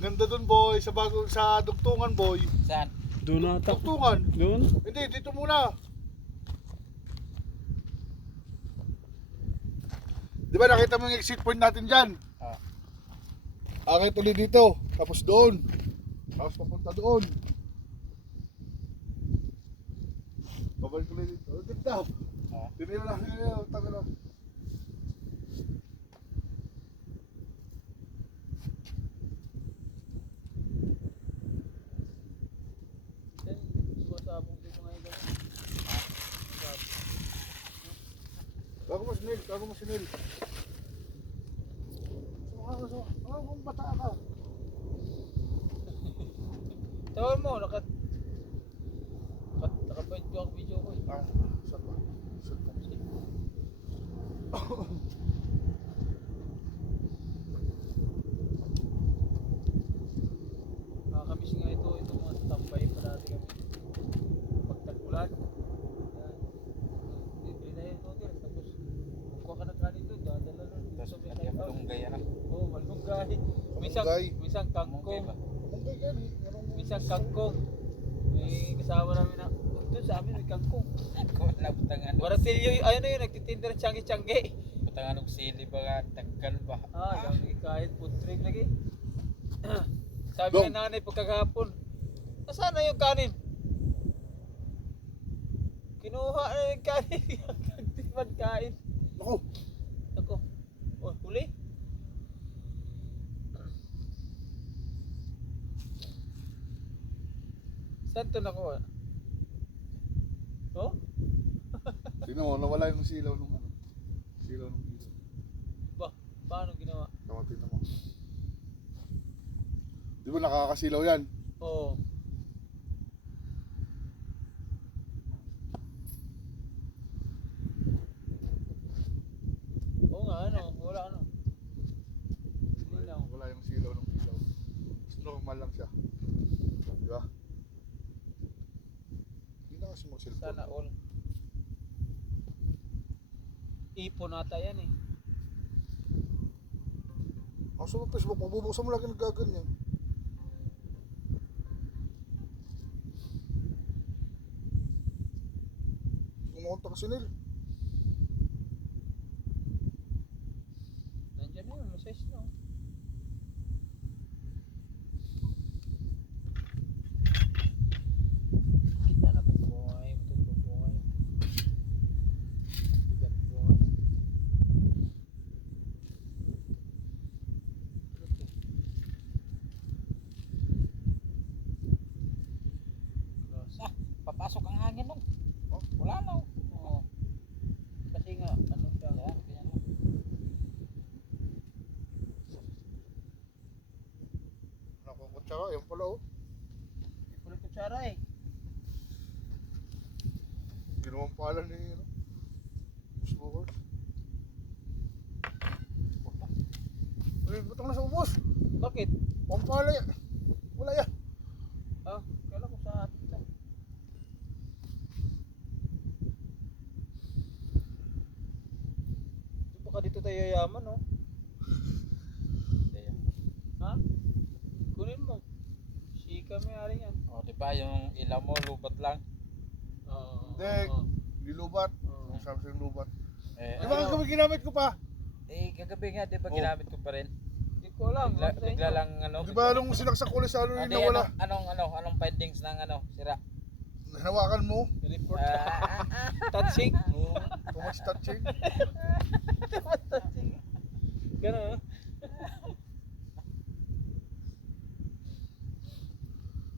Ang ganda dun boy, sa dugtungan boy. Saan? Doon ata. Dugtungan. Doon? Hindi, dito muna. Di ba nakita mo yung exit point natin dyan? Ah. Akit ulit dito, tapos doon. Tapos papunta doon. Babalik ulit dito. Ang ganda. Ah. Tinira lang yun, taga lang. Bago mo sinil. Kung bata ka. Tawag mo, naka-point ko ang video ko. Ah, saan ba? Saan ba? Nakakamiss nga ito mga tambay parati kami. Pagtagulan. Yan. Bili na yun, Nodir. Tapos, kuha ka na kanin doon, dadala nun. Tapos malunggay ano? Oo, malunggay. Malunggay. Minsan kangkong. Malunggay yan eh. Minsan kangkong. May kasama namin na, doon sa amin may kangkong. Kung wala butangan. Waratilyo, ayun na yun, nagtitinda ng tiyanggi-tiyanggi. Butangan og sili ba nga, tagkal ba? Lagi kahit food trip lagi. Sabi Dong. ng nanay pagkagapon, nasaan na yung kanin? Kinuha na yung kanin. Hindi man kain. Ako. Ako. Oh, huli? Saan to nakuha? Oh? Tingnan mo, nawala yung silaw nung ano. Silaw nung ilaw. Ba, paano ginawa? Tama, tingnan mo. Di ba nakakasilaw yan? Oo. Oo nga, ano, wala ano. Hindi lang. Wala yung silaw nung ilaw. Mas normal lang siya. Di ba? Hindi na kasi mag-cellphone. Sana all. Ipon ata yan eh. Ang sa Facebook, mabubuksan mo lagi nagkaganyan. Kumunta ka sinil. Nandiyan na yun, masize na. Kita natin buhay, matutong buhay. Bigat buhay. Ah, papasok ang hangin nung. Oh? Wala na. Oo. Kasi nga, ano siya. Kaya, kaya na. Nakukutsara, yan pala oh. Hindi pala kutsara eh. Ginawang pala ni ano. Smokers. Ay, butang na sa ubos. Bakit? Pampala yan. Wala yan. Ah, kala ko sa atin to. Baka dito tayo yayaman, no? Kaya. Ha? Kunin mo. Si kami ari yan. O, di ba yung ilaw mo, lubat lang. Oo. Hindi. Hindi lubat. Oo. Ang sabi sa'yo lubat. Eh, Di ba ang ginamit ko pa? kagabi nga, di ba Oh. ginamit ko pa rin? Hindi ko alam. Bigla, ano sa bigla inyo? lang ano. Di ba nung sinaksak ko ulit sa ano Ah, yung di, nawala? anong findings ng ano, sira? Hinawakan mo? Report. Ah, Touching. Oo. Too much touching. Touching. Gano'n.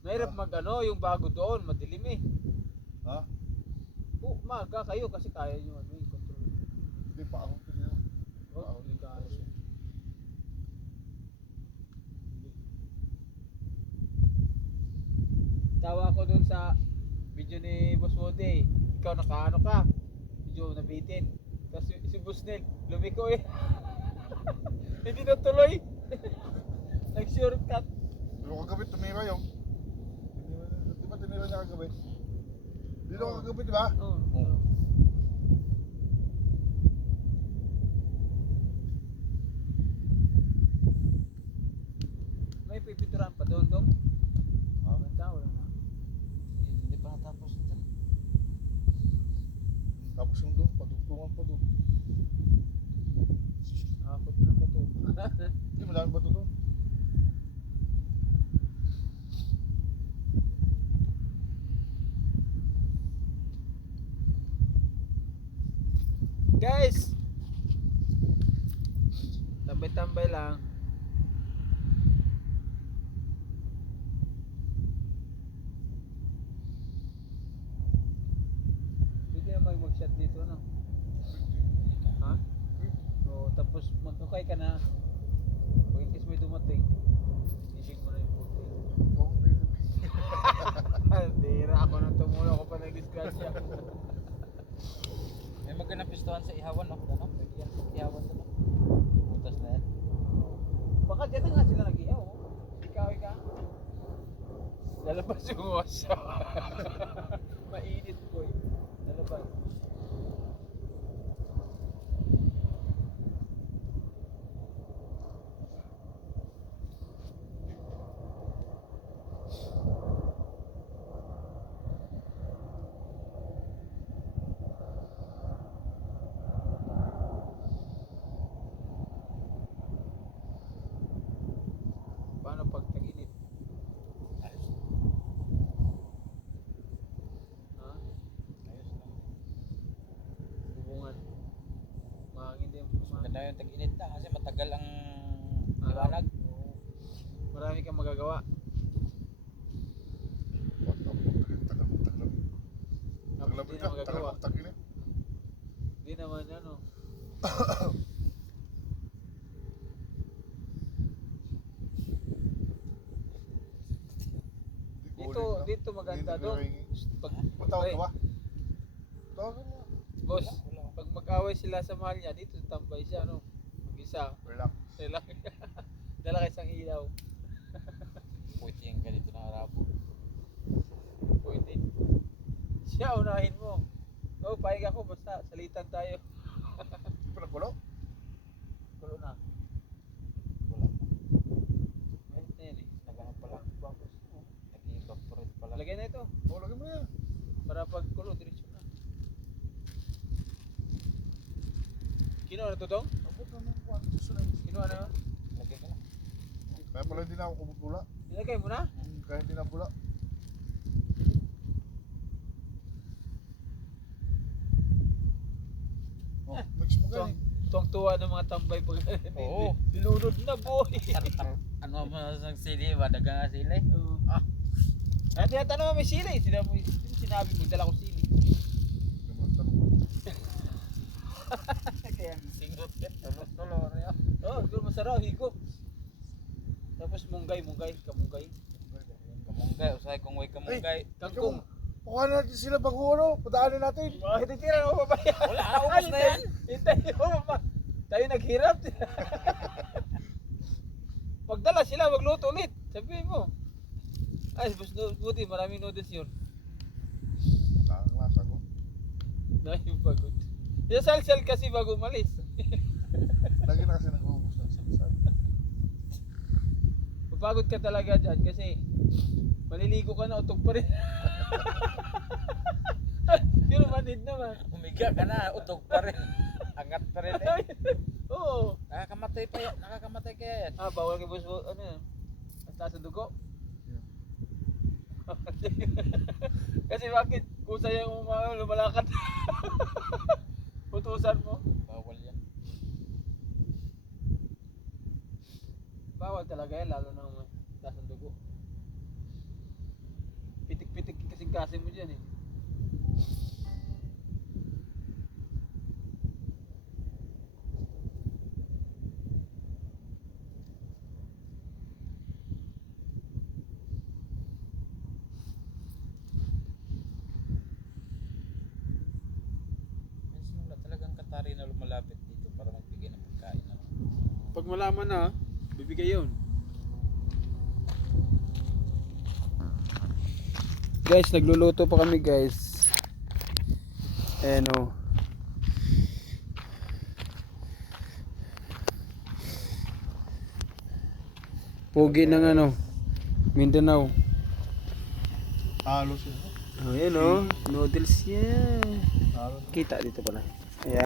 Mahirap mag ano, yung bago doon, madilim eh. Ha? Umaga kayo kasi kaya nyo ano yung control. Hindi pa ako kasi yun. Oh, delikado siya. Tawa ko doon sa video ni Boss Woody. Ikaw nakaano ka? Medyo nabitin. Tapos si Boss Nel, lumiko eh. Hindi natuloy. Nag-shortcut. Pero kagabi tumira yung. Di ba tinira niya kagabi? Dito kagabi di ba? Oo. Oo. May pipinturahan pa doon, dong. Ah, Ganda, wala na. Hindi pa natapos ito. tapos yung doon, padugtungan pa doon. Nakakot na ba ito? Hindi, madami ba ito doon? Guys! Tambay-tambay lang. Pwede naman mag-shot dito, no? Ha? O, tapos magkukay ka na. O, in case may dumating, ibig mo na yung puti. Oo, baby. Tira ako nang tumulo ko pa nag-disgrasya. May magandang pistohan sa ihawan, no? Ano? Pwede yan. Ihawan doon, no? Butas na yan. Baka dyan na nga sila nag-iyaw. Ikaw. Lalabas yung oso. Mainit po eh. Lalabas. Paano pag tag-init? Ayos. Ha? Ayos lang. Bubungan. Mahangin din. Maganda yung tag-init na kasi matagal ang Araw. liwanag. Marami kang magagawa. Tagal mo, tagal. Tapos Tagal hindi ka, na tagal magagawa. mo, taginit. Hindi naman ano. Dito maganda doon. Pag Patawag ay, ka ba? Tawagan mo. boss, Wala. pag mag-away sila sa mahal niya, dito tambay siya, no? Mag-isa. Relax. Sila. Dala ka isang ilaw. Pwede yung ganito na harap. Pwede. Siya, unahin mo. Oh, payag ako, basta salitan tayo. Hindi pa nagkulo? Kulo na. Wala. Ayun na yan eh. Nagano pala. Nag-evaporate pala. Lagyan na ito. Oo, lagyan mo yan. Para pag kulo, diretso na. Kinuha na to dong? Abot na ng kwan. Susunod. Kinuha na. Lagyan ka na. Kaya pala hindi na ako kumupula. Nilagay mo na? Kaya hindi na pula. Oh, mix mo Tuwang, gani. tuwang-tuwa ng mga tambay pag Oo. nilunod na boy. Ano mo sa sili ba? Daga nga sili? Oo. Kaya tinatanong mo may sili. Sinabi mo, dala ko sili. Kaya, Singot yan. Tulor yan. oh, doon masarap, higop. Tapos munggay, kamunggay. Kamunggay. Usay kung way kamunggay. Kangkong. Kuha natin sila bago ano, padaanin natin. Bakit titira mo pa ba yan? Wala, ubos na yan. Hintay mo pa. Tayo naghirap. Pagdala sila, magluto ulit. Sabihin mo. Ay, buti, maraming noodles yun. Ang lasa ko. Dahil pagod. Sal-sal kasi bago umalis. Lagi na kasi nag-uubos ng salsal. Papagod ka talaga dyan kasi maliligo ka na, utog pa rin. Pero manid naman. Umiga ka na. Utog pa rin. Angat pa rin eh. Oo. Nakakamatay pa yan. Nakakamatay kaya yan. Ah, bawal kay boss, ano yan? Ang taas ng dugo? Kasi bakit? Kusa yung lumalakad. Putusan mo. Bawal yan. Bawal talaga yan, lalo na may taas ng dugo. Pitik-pitik kasing-kasing mo dyan eh. Minsan wala talagang katari na lumalapit dito para magbigay ng pagkain. Ano? Pag malaman na, bibigay yun. Guys, nagluluto pa kami guys. Ayan o. Pogi ng ano, Mindanao. Halos yun. Oh, yan oh, noodles yan. Halos. Kita dito pala.